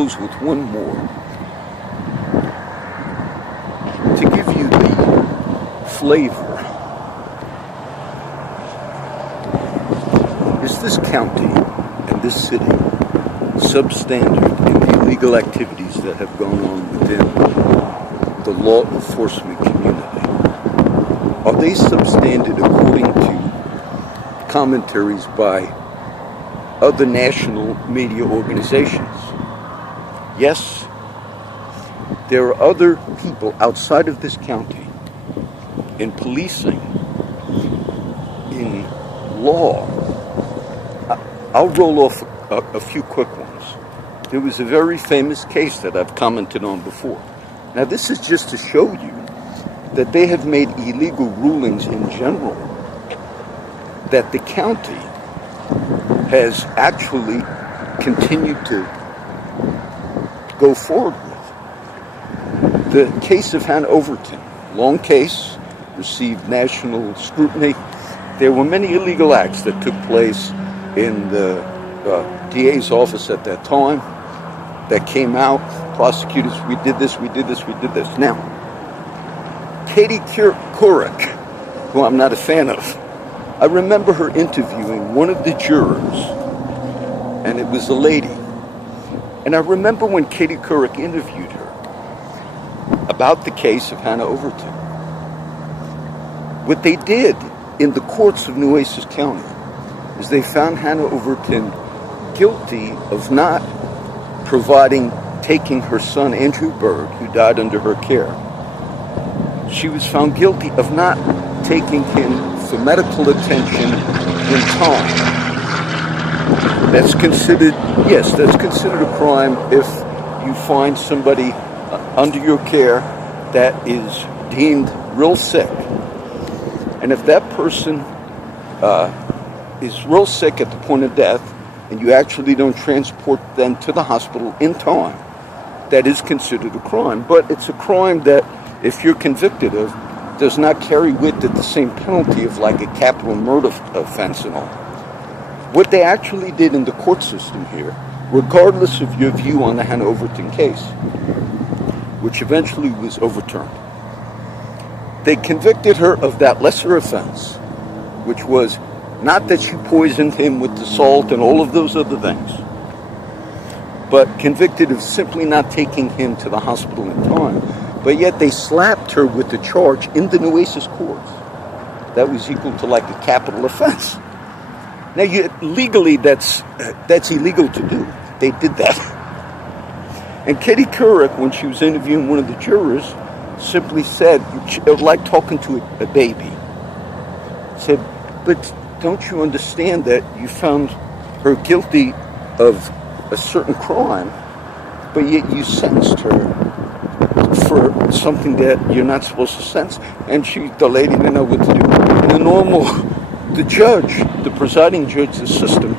close with one more to give you the flavor. Is this county and this city substandard in the illegal activities that have gone on within the law enforcement community? Are they substandard according to commentaries by other national media organizations? Yes, there are other people outside of this county in policing, in law. I'll roll off a few quick ones. There was a very famous case that I've commented on before. Now, this is just to show you that they have made illegal rulings in general that the county has actually continued to go forward with. The case of Hannah Overton, long case, received national scrutiny. There were many illegal acts that took place in the DA's office at that time that came out. Prosecutors, we did this. Now, Katie Couric, who I'm not a fan of, I remember her interviewing one of the jurors, and it was a lady. And I remember when Katie Couric interviewed her about the case of Hannah Overton. What they did in the courts of Nueces County is they found Hannah Overton guilty of not taking her son, Andrew Bird, who died under her care. She was found guilty of not taking him for medical attention in time. That's considered a crime if you find somebody under your care that is deemed real sick. And if that person is real sick at the point of death, and you actually don't transport them to the hospital in time, that is considered a crime. But it's a crime that, if you're convicted of, does not carry with it the same penalty of like a capital murder offense and all. What they actually did in the court system here, regardless of your view on the Hannah Overton case, which eventually was overturned, they convicted her of that lesser offense, which was not that she poisoned him with the salt and all of those other things, but convicted of simply not taking him to the hospital in time. But yet they slapped her with the charge in the Nueces courts. That was equal to like a capital offense. Now, legally, that's illegal to do. They did that. And Katie Couric, when she was interviewing one of the jurors, simply said, it was like talking to a baby. Said, but don't you understand that you found her guilty of a certain crime, but yet you sentenced her for something that you're not supposed to sentence? And the lady didn't know what to do. The judge, the presiding judge, the system,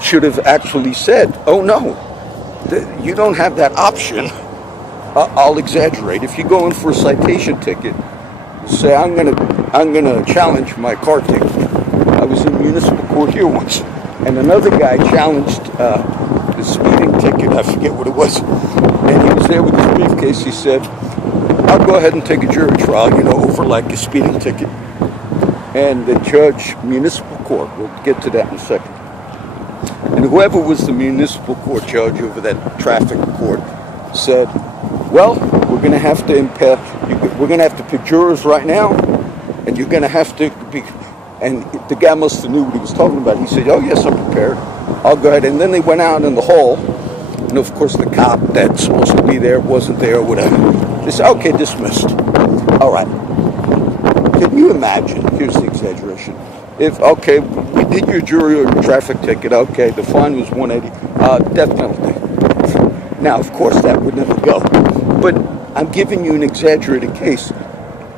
should have actually said, oh no, you don't have that option. I'll exaggerate. If you go in for a citation ticket, say, I'm gonna challenge my car ticket. I was in municipal court here once, and another guy challenged the speeding ticket. I forget what it was. And he was there with his briefcase. He said, I'll go ahead and take a jury trial, over like a speeding ticket. And the judge, municipal court, we'll get to that in a second. And whoever was the municipal court judge over that traffic court said, well, we're going to have to pick jurors right now, and you're going to have to be. And the guy must have knew what he was talking about. He said, oh yes, I'm prepared. I'll go ahead. And then they went out in the hall, and of course the cop that's supposed to be there wasn't there or whatever. They said, okay, dismissed. All right. Can you imagine? Here's the exaggeration. If, okay, we did your jury or your traffic ticket, okay, the fine was $180, death penalty. Now, of course, that would never go. But I'm giving you an exaggerated case.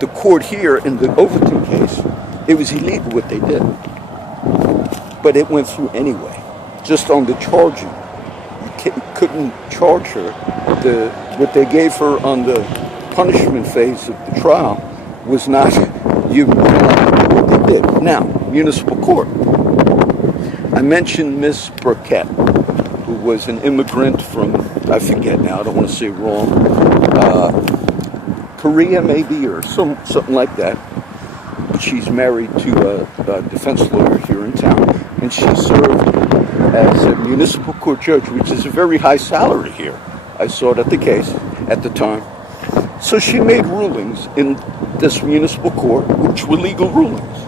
The court here, in the Overton case, it was illegal what they did. But it went through anyway. Just on the charging. You couldn't charge her. What they gave her on the punishment phase of the trial was not what they did. Now, municipal court. I mentioned Miss Burkett, who was an immigrant from, I forget now, I don't want to say wrong, Korea maybe, or something like that. She's married to a defense lawyer here in town, and she served as a municipal court judge, which is a very high salary here. I saw it at the case at the time. So she made rulings in this municipal court, which were legal rulings.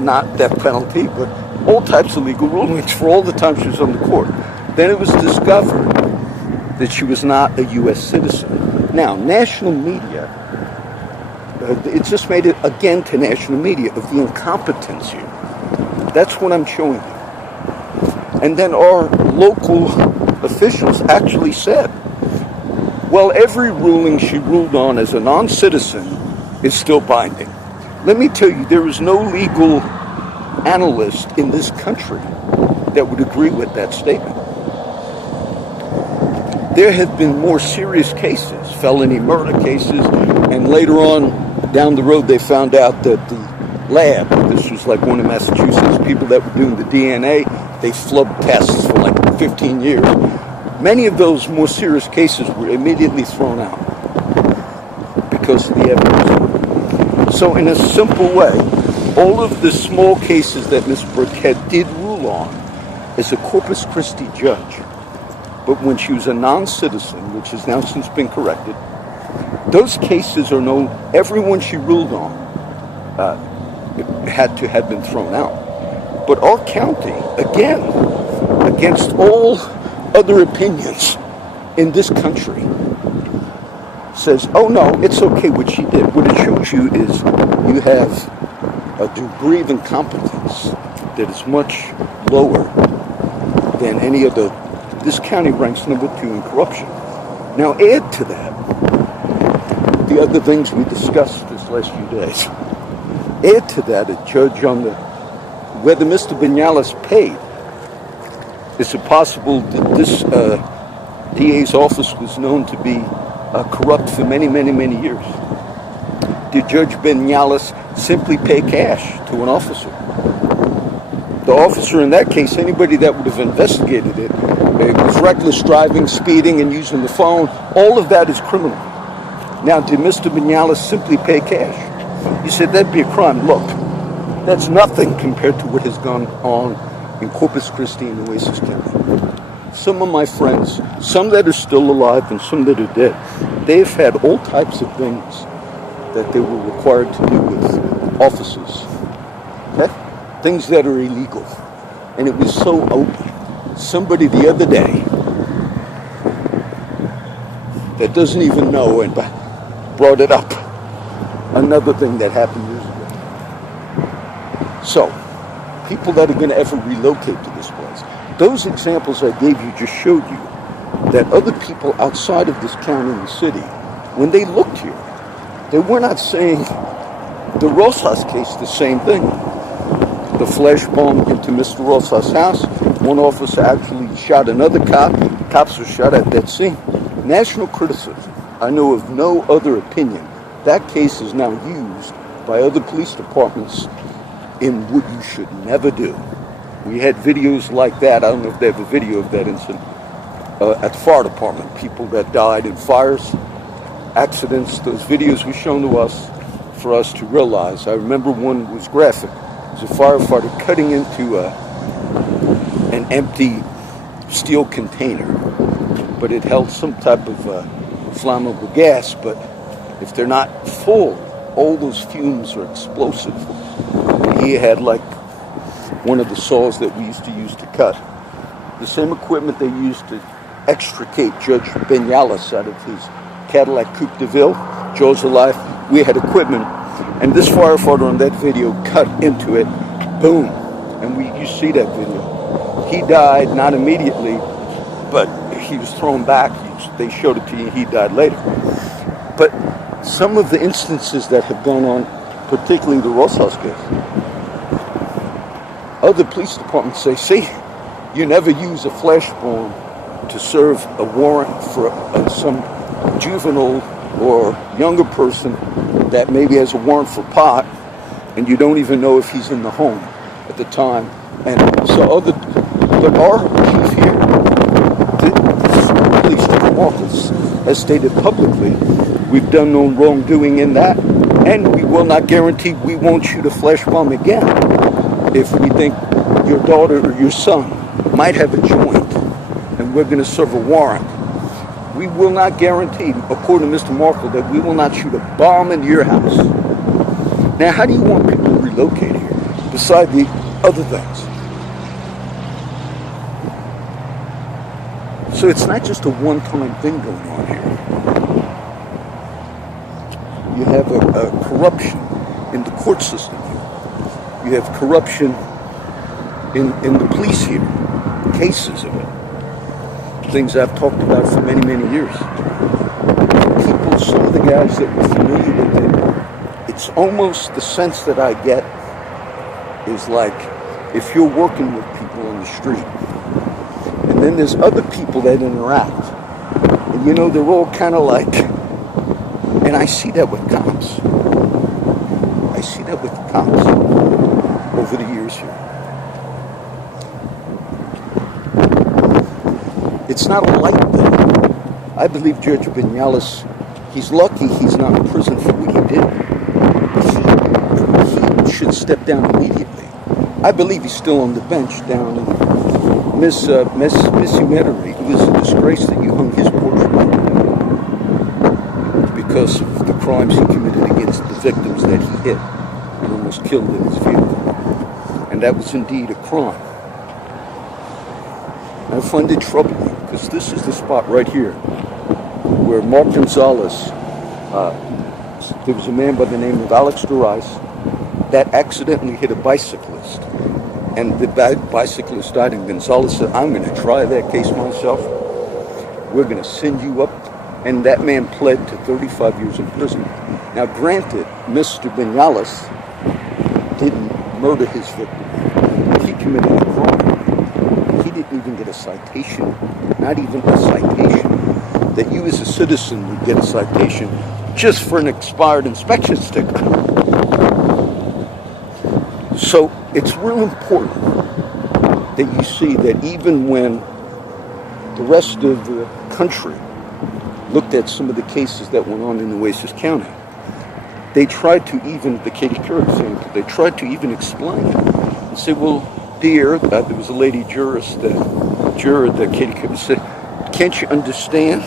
Not death penalty, but all types of legal rulings for all the time she was on the court. Then it was discovered that she was not a U.S. citizen. Now, national media, it just made it again to national media of the incompetence here. That's what I'm showing you. And then our local officials actually said, well, every ruling she ruled on as a non-citizen is still binding. Let me tell you, there is no legal analyst in this country that would agree with that statement. There have been more serious cases, felony murder cases, and later on down the road they found out that the lab, this was like one in Massachusetts, people that were doing the DNA, they flubbed tests for like 15 years. Many of those more serious cases were immediately thrown out because of the evidence. So in a simple way, all of the small cases that Ms. Burkett did rule on as a Corpus Christi judge, but when she was a non-citizen, which has now since been corrected, those cases are no, everyone she ruled on had to have been thrown out. But our county, again, against all other opinions in this country, says, oh no, it's okay what she did. What it shows you is you have a degree of incompetence that is much lower than any other. This county ranks number 2 in corruption. Now add to that the other things we discussed this last few days. Add to that a judge on whether Mr. Vinales paid. Is it possible that this DA's office was known to be corrupt for many, many, many years? Did Judge Vinales simply pay cash to an officer? The officer in that case, anybody that would have investigated it, it was reckless driving, speeding, and using the phone. All of that is criminal. Now, did Mr. Vinales simply pay cash? You said that'd be a crime. Look, that's nothing compared to what has gone on in Corpus Christi and Oasis County. Some of my friends, some that are still alive and some that are dead, they've had all types of things that they were required to do with officers. Okay? Things that are illegal. And it was so open. Somebody the other day that doesn't even know and brought it up. Another thing that happened years ago. So, people that are going to ever relocate to this place, those examples I gave you just showed you that other people outside of this county and city, when they looked here, they were not saying the Rosas case, the same thing. The flash bomb into Mr. Rosas' house, one officer actually shot another cop, cops were shot at that scene. National criticism. I know of no other opinion. That case is now used by other police departments in what you should never do. We had videos like that. I don't know if they have a video of that incident at the fire department. People that died in fires, accidents. Those videos were shown to us for us to realize. I remember one was graphic. It was a firefighter cutting into an empty steel container, but it held some type of flammable gas. But if they're not full, all those fumes are explosive. He had like one of the saws that we used to use to cut. The same equipment they used to extricate Judge Vinales out of his Cadillac Coupe de Ville. Joe's alive. We had equipment, and this firefighter on that video cut into it. Boom. And you see that video. He died, not immediately, but he was thrown back. They showed it to you. He died later. But some of the instances that have gone on, particularly the Rosas case, other police departments say, see, you never use a flash bomb to serve a warrant for some juvenile or younger person that maybe has a warrant for pot, and you don't even know if he's in the home at the time. And so but our chief here has stated publicly, we've done no wrongdoing in that, and we will not guarantee we won't shoot a flash bomb again if we think your daughter or your son might have a joint and we're going to serve a warrant. We will not guarantee, according to Mr. Markle, that we will not shoot a bomb into your house. Now, how do you want people to relocate here, beside the other things? So it's not just a one-time thing going on here. You have a corruption in the court system here. You have corruption in the police here, cases of it. Things I've talked about for many, many years. People, some of the guys that were familiar with it, it's almost the sense that I get is like if you're working with people on the street, and then there's other people that interact, and you know, they're all kind of like, and I see that with cops. I see that with the cops over the years here. It's not a light thing. I believe Judge Vinales, he's lucky he's not in prison for what he did. He should step down immediately. I believe he's still on the bench down in Miss Humanity. It was a disgrace that you hung his portrait because of the crimes he committed against the victims that he hit and almost killed in his vehicle. And that was indeed a crime. I find it troubling because this is the spot right here where Mark Gonzalez, there was a man by the name of Alex DeRice that accidentally hit a bicyclist. And the bicyclist died, and Gonzalez said, I'm going to try that case myself. We're going to send you up. And that man pled to 35 years in prison. Now, granted, Mr. Vinales didn't murder his victim. He committed a crime. He didn't even get a citation. Not even a citation. That you as a citizen would get a citation just for an expired inspection sticker. So it's real important that you see that even when the rest of the country looked at some of the cases that went on in Oasis County, they tried to even, the Katie Kerr example, they tried to even explain it and say, well, dear, there was a lady juror that Katie Kerr said, can't you understand?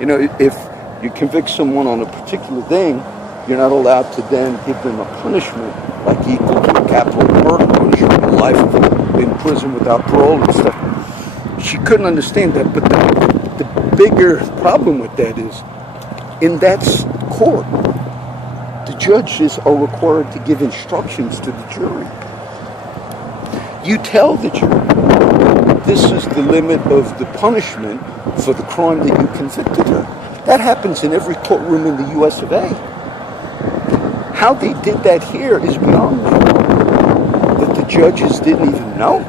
You know, if you convict someone on a particular thing, you're not allowed to then give them a punishment like equal to a capital murder punishment, life in prison without parole and stuff. She couldn't understand that, but the bigger problem with that is, in that court, the judges are required to give instructions to the jury. You tell the jury, this is the limit of the punishment for the crime that you convicted her. That happens in every courtroom in the US of A. How they did that here is beyond me. That the judges didn't even know.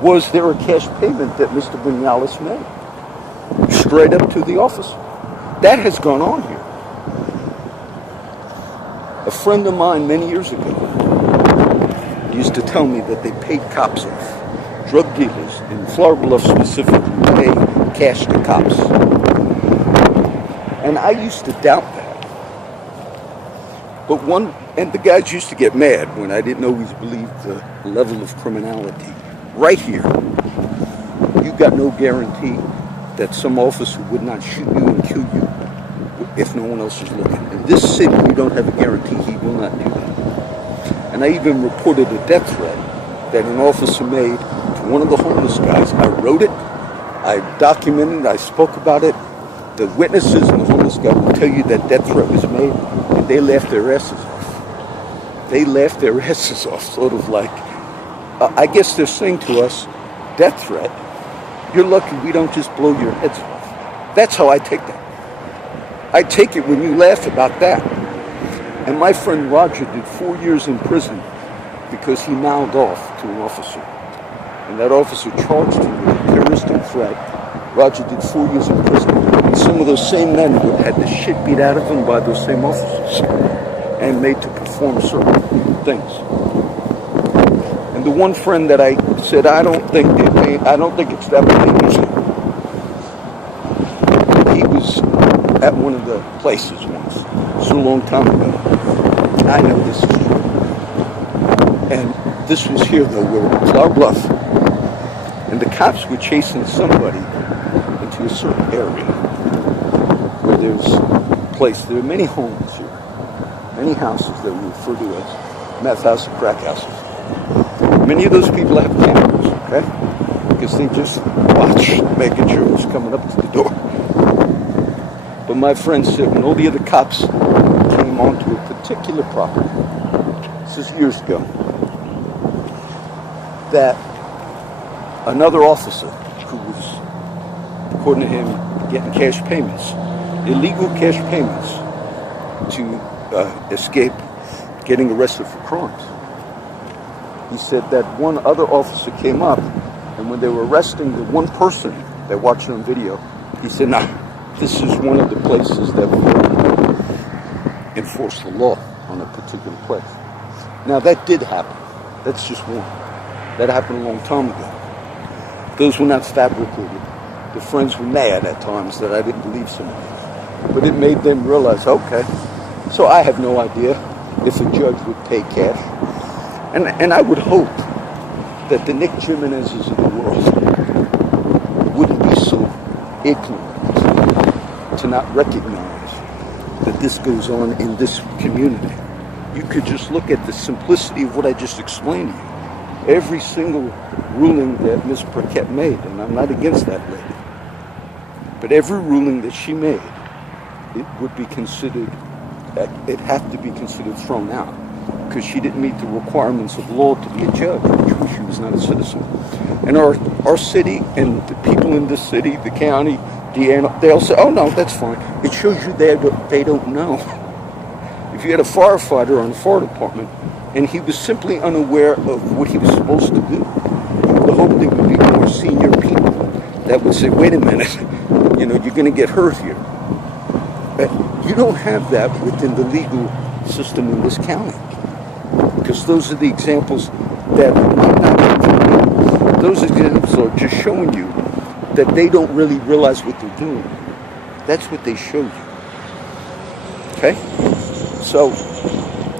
Was there a cash payment that Mr. Vinales made? Straight up to the officer. That has gone on here. A friend of mine many years ago used to tell me that they paid cops off. Drug dealers in Flower Bluff specifically pay cash to cops. And I used to doubt that. But and the guys used to get mad when I didn't always believe the level of criminality. Right here, you got no guarantee that some officer would not shoot you and kill you if no one else is looking. In this city, you don't have a guarantee he will not do that. And I even reported a death threat that an officer made to one of the homeless guys. I wrote it, I documented it, I spoke about it. The witnesses and the homeless guy will tell you that death threat was made, and they laughed their asses off. They laughed their asses off, sort of like, I guess they're saying to us, death threat, you're lucky we don't just blow your heads off. That's how I take that. I take it when you laugh about that. And my friend Roger did 4 years in prison because he mouthed off to an officer. And that officer charged him with a terroristic threat. Roger did 4 years in prison. And some of those same men would have had the shit beat out of them by those same officers and made to perform certain things. And the one friend that I said, I don't think it's that dangerous. was at one of the places once. It's a long time ago. I know this is true. And this was here, though, where it was our bluff. And the cops were chasing somebody into a certain area where there's a place. There are many homes here, many houses that we refer to as meth house and crack houses. Many of those people have cameras, okay? Because they just watch, making sure who's coming up to the door. But my friend said when all the other cops came onto a particular property, this is years ago, that another officer who was, according to him, getting cash payments, illegal cash payments to escape getting arrested for crimes. He said that one other officer came up, and when they were arresting the one person that watched on video, he said, "Nah, this is one of the places that we enforce the law on a particular place." Now that did happen. That's just one. That happened a long time ago. Those were not fabricated. The friends were mad at times that I didn't believe some of it. But it made them realize, okay, so I have no idea if a judge would pay cash. And I would hope that the Nick Jimenezes of the world wouldn't be so ignorant to not recognize that this goes on in this community. You could just look at the simplicity of what I just explained to you. Every single ruling that Ms. Burkett made, and I'm not against that lady, but every ruling that she made, it would be considered, it had to be considered thrown out because she didn't meet the requirements of law to be a judge, which she was not a citizen. And our city and the people in this city, the county, they all say, oh no, that's fine. It shows you they don't know. If you had a firefighter on the fire department and he was simply unaware of what he was supposed to do, you would hope there would be more senior people that would say, wait a minute, you're going to get hurt here. But you don't have that within the legal system in this county. Because those are the examples that might not be true. Those examples are just showing you that they don't really realize what they're doing. That's what they show you. Okay? So,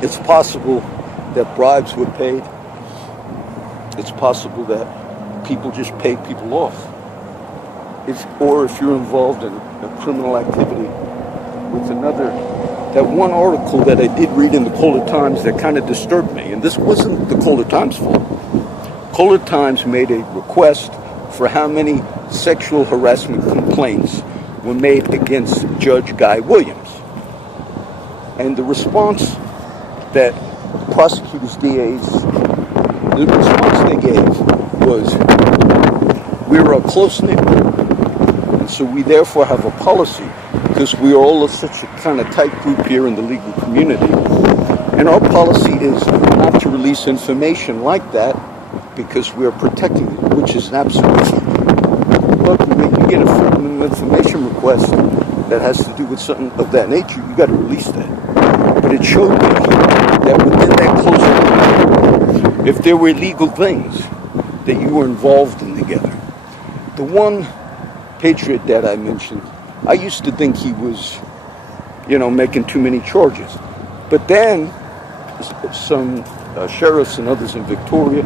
it's possible that bribes were paid. It's possible that people just paid people off. Or if you're involved in a criminal activity with another. That one article that I did read in the Kohler Times that kind of disturbed me, and this wasn't the Kohler Times' fault. Kohler Times made a request for how many sexual harassment complaints were made against Judge Guy Williams. And the response that the prosecutors, DAs, the response they gave was, we're a close-knit group, and so we therefore have a policy because we are all such a kind of tight group here in the legal community. And our policy is not to release information like that because we are protecting it, which is an absolute. Look, when you get a freedom of information request that has to do with something of that nature, you got to release that. But it showed me that within that close group, if there were illegal things that you were involved in together, the one patriot that I mentioned, I used to think he was, making too many charges. But then some sheriffs and others in Victoria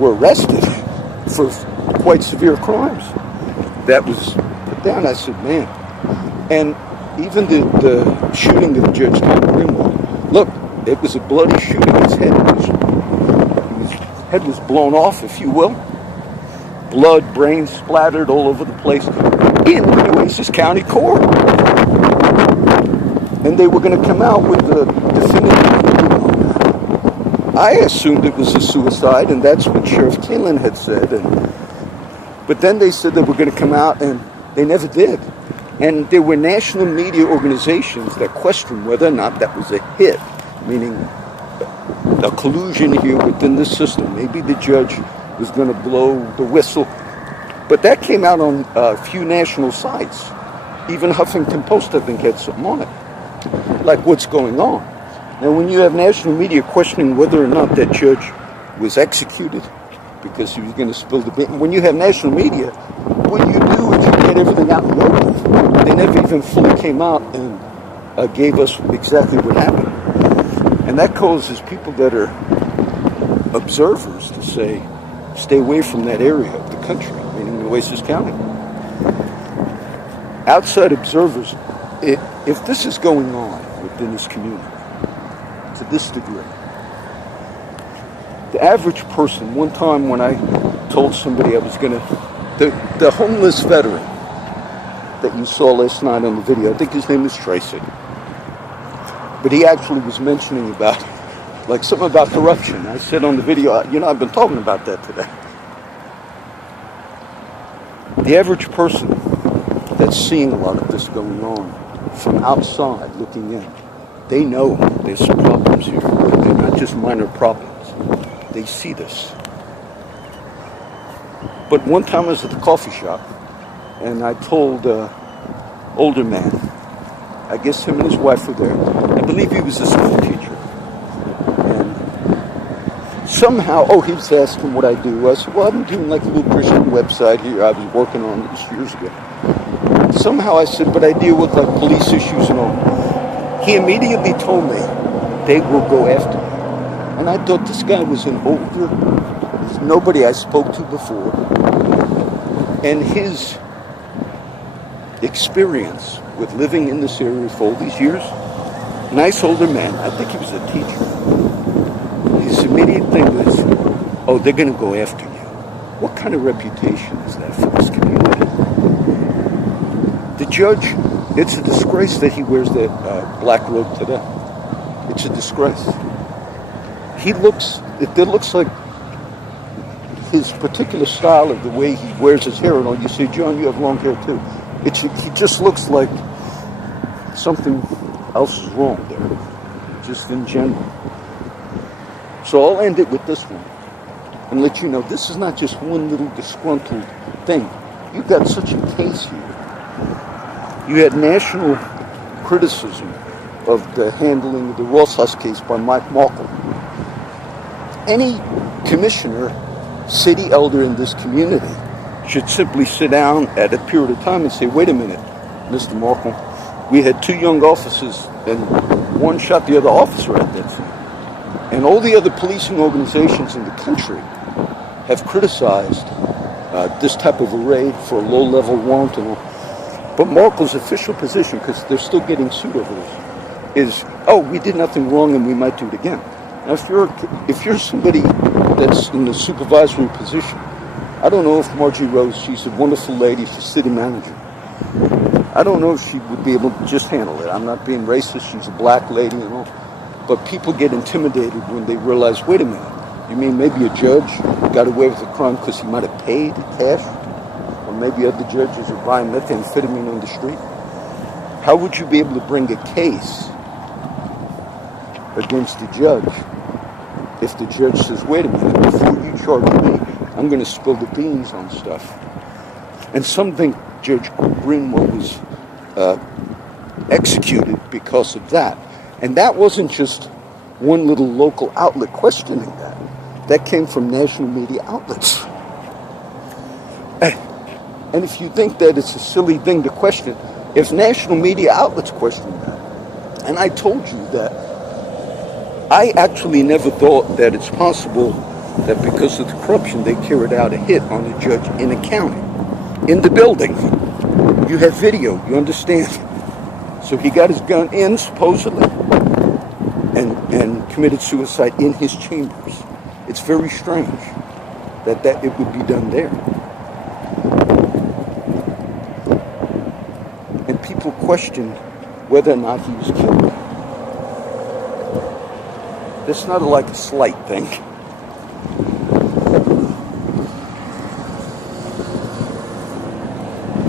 were arrested for quite severe crimes. That was put down. I said, man. And even the shooting of Judge Tom Greenwald, look, it was a bloody shooting. His head was blown off, if you will. Blood, brains splattered all over the place in the Oasis County Court. And they were going to come out with the definitive. I assumed it was a suicide, and that's what Sheriff Kalin had said. But then they said they were going to come out, and they never did. And there were national media organizations that questioned whether or not that was a hit, meaning a collusion here within the system. Maybe the judge was going to blow the whistle. But that came out on a few national sites. Even Huffington Post, I think, had something on it. Like, what's going on? Now, when you have national media questioning whether or not that judge was executed because he was going to spill the beans, when you have national media, what you do is you get everything out in the open. They never even fully came out and gave us exactly what happened. And that causes people that are observers to say, stay away from that area of the country, meaning Nueces County. Outside observers, if this is going on within this community to this degree, the average person, one time when I told somebody I was going to, the homeless veteran that you saw last night on the video, I think his name is Tracy, but he actually was mentioning about, like, something about corruption. I said on the video, I've been talking about that today. The average person that's seeing a lot of this going on from outside looking in, they know there's some problems here. They're not just minor problems. They see this. But one time I was at the coffee shop, and I told an older man, I guess him and his wife were there. I believe he was a school teacher. And somehow, he was asking what I do. I said, well, I've been doing like a little Christian website here. I was working on this years ago. Somehow I said, but I deal with like police issues and all. He immediately told me they will go after me. And I thought this guy was an older, nobody I spoke to before. And his experience with living in this area for all these years, nice older man, I think he was a teacher. His immediate thing was, they're going to go after you. What kind of reputation is that for this community? The judge, it's a disgrace that he wears that black robe today. It's a disgrace. It looks like his particular style of the way he wears his hair and all. You say, John, you have long hair too. He just looks like something else is wrong there, just in general. So I'll end it with this one and let you know this is not just one little disgruntled thing. You've got such a case here. You had national criticism of the handling of the Rosas case by Mike Markle. Any commissioner, city elder in this community should simply sit down at a period of time and say, wait a minute, Mr. Markle, we had 2 young officers and one shot the other officer at that scene. And all the other policing organizations in the country have criticized this type of a raid for a low-level warrant and all. But Markle's official position, because they're still getting sued over this, is, we did nothing wrong and we might do it again. Now, if you're somebody that's in a supervisory position, I don't know if Margie Rose, she's a wonderful lady, she's city manager. I don't know if she would be able to just handle it. I'm not being racist, she's a black lady and all. But people get intimidated when they realize, wait a minute, you mean maybe a judge got away with a crime because he might have paid cash? Or maybe other judges are buying methamphetamine on the street? How would you be able to bring a case against the judge if the judge says, wait a minute, before you charge me, I'm going to spill the beans on stuff? And some think Judge Greenwell was executed because of that. And that wasn't just one little local outlet questioning that. That came from national media outlets. And if you think that it's a silly thing to question, if national media outlets question that, and I told you that I actually never thought that it's possible that because of the corruption they carried out a hit on a judge in a county, in the building. You have video, you understand. So he got his gun in, supposedly, and committed suicide in his chambers. It's very strange that it would be done there. And people question whether or not he was killed. That's not like a slight thing.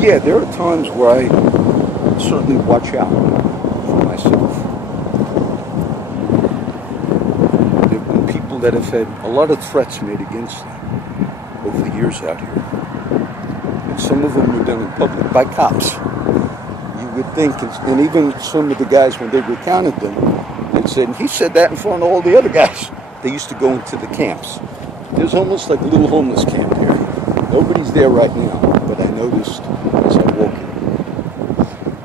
Yeah, there are times where I certainly watch out for myself. There have been people that have had a lot of threats made against them over the years out here. And some of them were done in public by cops. You would think, and even some of the guys, when they recounted them, they said, he said that in front of all the other guys. They used to go into the camps. There's almost like a little homeless camp here. Nobody's there right now, but I know noticed as I walked in.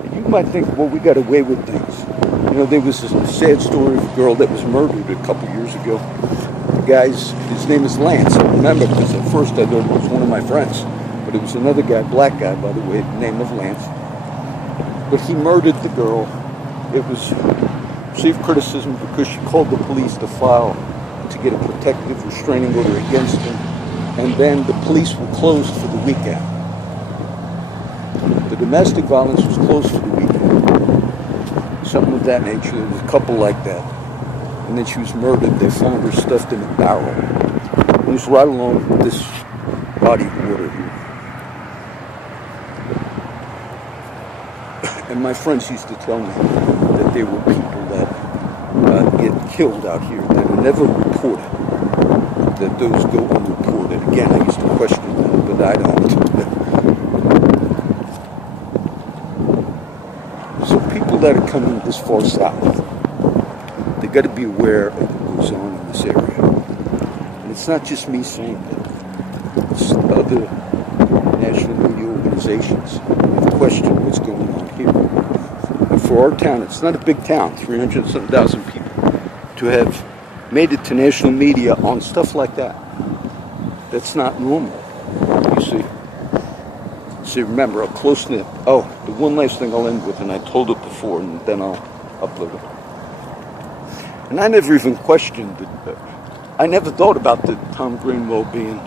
And you might think, well, we got away with things. You know, there was a sad story of a girl that was murdered a couple years ago. The guy's, his name is Lance. I remember because at first I thought it was one of my friends. But it was another guy, black guy, by the way, name of Lance. But he murdered the girl. It was received criticism because she called the police to file to get a protective restraining order against him. And then the police were closed for the weekend. The domestic violence was closed for the weekend. Something of that nature. There was a couple like that. And then she was murdered. They found her stuffed in a barrel. It was right along this body of water here. And my friends used to tell me that there were people that get killed out here that are never reported, that those go unreported. Again, I used to question them, but I don't. So people that are coming this far south, they got to be aware of what goes on in this area. And it's not just me saying that. It's other national media organizations that question what's going on here. And for our town, it's not a big town, 300,000 people, to have made it to national media on stuff like that. That's not normal, you see. See, remember, a close-knit. Oh, the one last thing I'll end with, and I told it before, and then I'll upload it. And I never even questioned it. I never thought about the Tom Greenwell being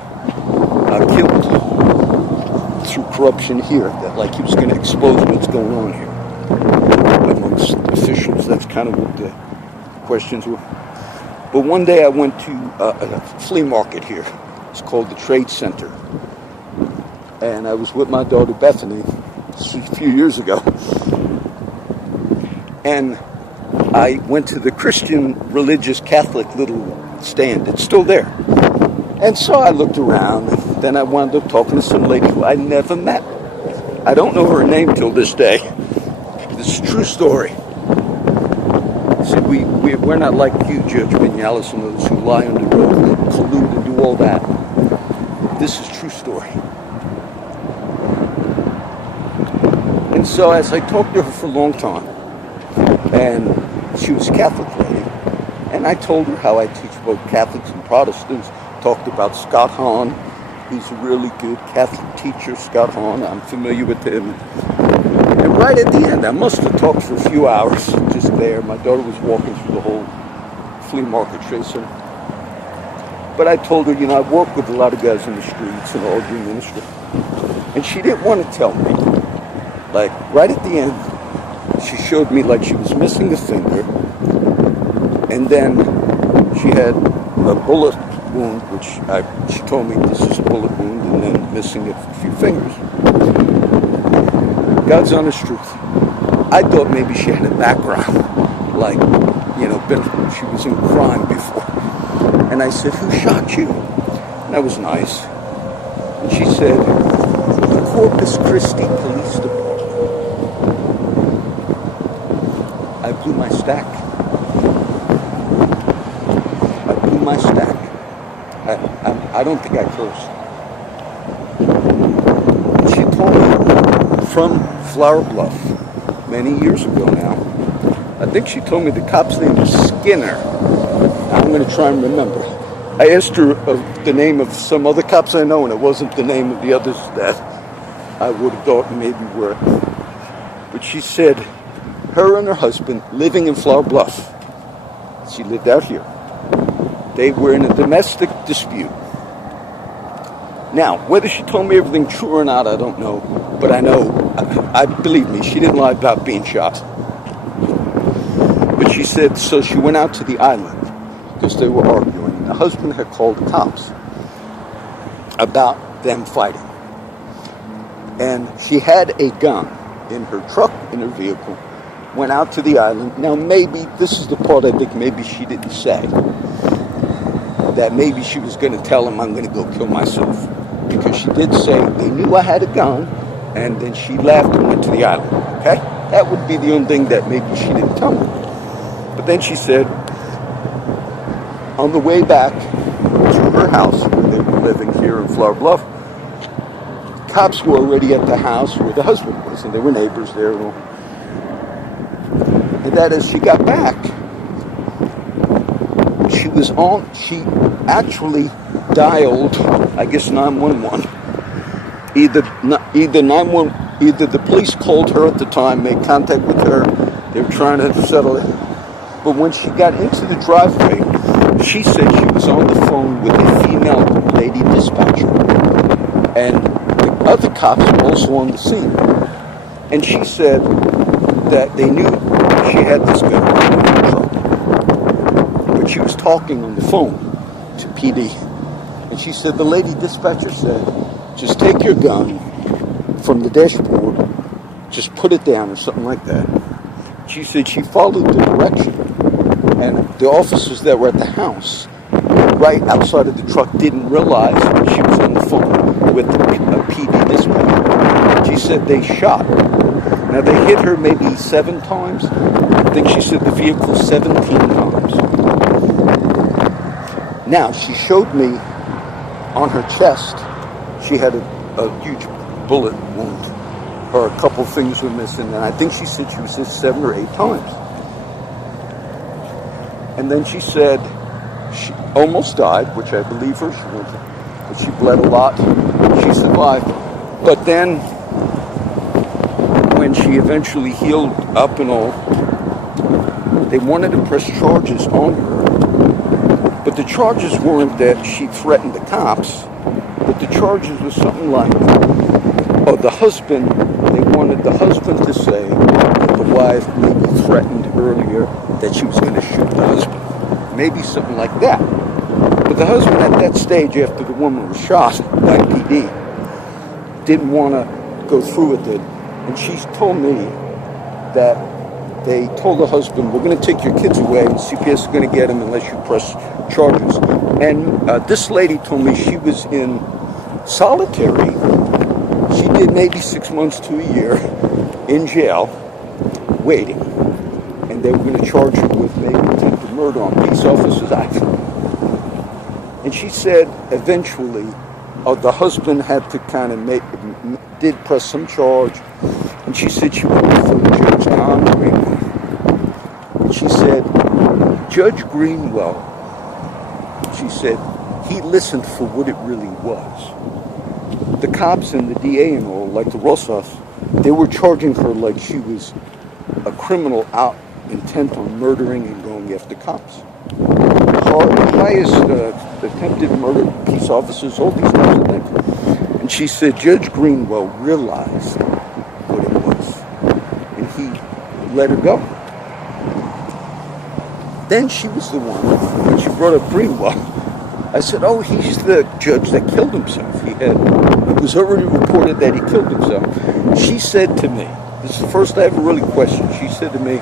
killed through corruption here, that like he was going to expose what's going on here amongst officials. That's kind of what the questions were. But one day I went to a flea market here. It's called the Trade Center. And I was with my daughter Bethany a few years ago. And I went to the Christian religious Catholic little stand. It's still there. And so I looked around. Then I wound up talking to some lady who I never met. I don't know her name till this day. This is a true story. See, we're not like you, Judge Vinales, and those who lie on the road and collude and do all that. This is true story. And so as I talked to her for a long time, and she was a Catholic lady, and I told her how I teach both Catholics and Protestants, talked about Scott Hahn. He's a really good Catholic teacher, Scott Hahn. I'm familiar with him. And right at the end, I must have talked for a few hours just there. My daughter was walking through the whole flea market Trade Center. But I told her, you know, I work with a lot of guys in the streets and all do ministry. And she didn't want to tell me. Like, right at the end, she showed me like she was missing a finger. And then she had a bullet wound, which she told me this is a bullet wound, and then missing a few fingers. God's honest truth. I thought maybe she had a background, like, you know, she was in crime before. And I said, who shot you? And that was nice. And she said, the Corpus Christi Police Department. I blew my stack. My stack. I don't think I cursed. She told me from Flower Bluff many years ago now. I think she told me the cop's name was Skinner. I'm going to try and remember. I asked her the name of some other cops I know, and it wasn't the name of the others that I would have thought maybe were. But she said her and her husband living in Flower Bluff. She lived out here. They were in a domestic dispute. Now, whether she told me everything true or not, I don't know. But I know, I believe me, she didn't lie about being shot. But she said, so she went out to the island because they were arguing. The husband had called the cops about them fighting. And she had a gun in her truck, in her vehicle, went out to the island. Now, maybe, this is the part I think maybe she didn't say. That maybe she was going to tell him I'm going to go kill myself. Because she did say they knew I had a gun, and then she left and went to the island. Okay? That would be the only thing that maybe she didn't tell me. But then she said, on the way back to her house, where they were living here in Flower Bluff, cops were already at the house where the husband was, and there were neighbors there. And that as she got back, she actually dialed, I guess, 911. Either the police called her at the time, made contact with her. They were trying to settle it. But when she got into the driveway, she said she was on the phone with a female lady dispatcher. And the other cops were also on the scene. And she said that they knew she had this gun in the truck. But she was talking on the phone to PD. And she said the lady dispatcher said, just take your gun from the dashboard, just put it down or something like that. She said she followed the direction, and the officers that were at the house right outside of the truck didn't realize she was on the phone with a PD dispatcher. She said they shot her. Now they hit her maybe 7 times. I think she said the vehicle 17 times. Now she showed me on her chest she had a huge bullet wound. Or a couple things were missing, and I think she said she was hit 7 or 8 times. And then she said she almost died, which I believe her. But she bled a lot. She survived. But then, when she eventually healed up and all, they wanted to press charges on her. But the charges weren't that she threatened the cops, but the charges were something like, the husband, they wanted the husband to say that the wife maybe threatened earlier that she was going to shoot the husband. Maybe something like that. But the husband at that stage, after the woman was shot by PD, didn't want to go through with it. And she told me that they told the husband, we're going to take your kids away, and CPS is going to get them unless you press charges. And this lady told me she was in solitary. She did maybe 6 months to a year in jail, waiting. And they were going to charge her with maybe attempted murder on peace officers' act. And she said eventually the husband had to kind of did press some charge. And she said she went before Judge John Greenwell. And she said, Judge Greenwell, she said, he listened for what it really was. The cops and the DA and all, like the Rosas, they were charging her like she was a criminal out intent on murdering and going after cops. Highest attempted murder, peace officers, all these kinds of things. And she said Judge Greenwell realized what it was, and he let her go. Then she was the one, when she brought up Greenwell, I said, oh, he's the judge that killed himself. It was already reported that he killed himself. She said to me, this is the first I ever really questioned, she said to me,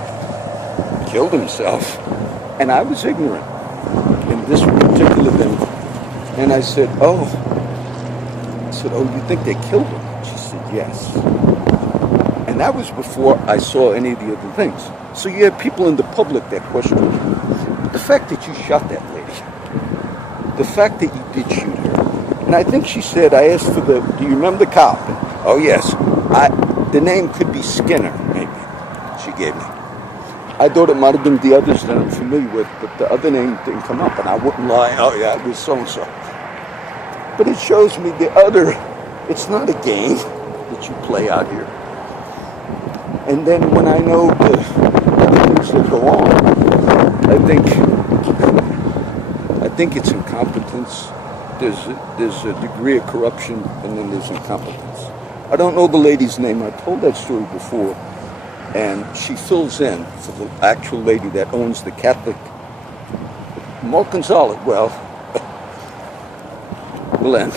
killed himself? And I was ignorant in this particular thing. And I said, oh, you think they killed him? She said, yes. And that was before I saw any of the other things. So you have people in the public that question you. But the fact that you shot that lady, the fact that you did shoot her, and I think she said, I asked for do you remember the cop? And, oh, yes. The name could be Skinner, maybe, she gave me. I thought it might have been the others that I'm familiar with, but the other name didn't come up, and I wouldn't lie, oh, yeah, it was so-and-so. But it shows me it's not a game that you play out here. And then when I know the things that go on, I think it's incompetence. There's a degree of corruption, and then there's incompetence. I don't know the lady's name. I told that story before, and she fills in for the actual lady that owns the Catholic. Mark Gonzalez. Well, we'll end.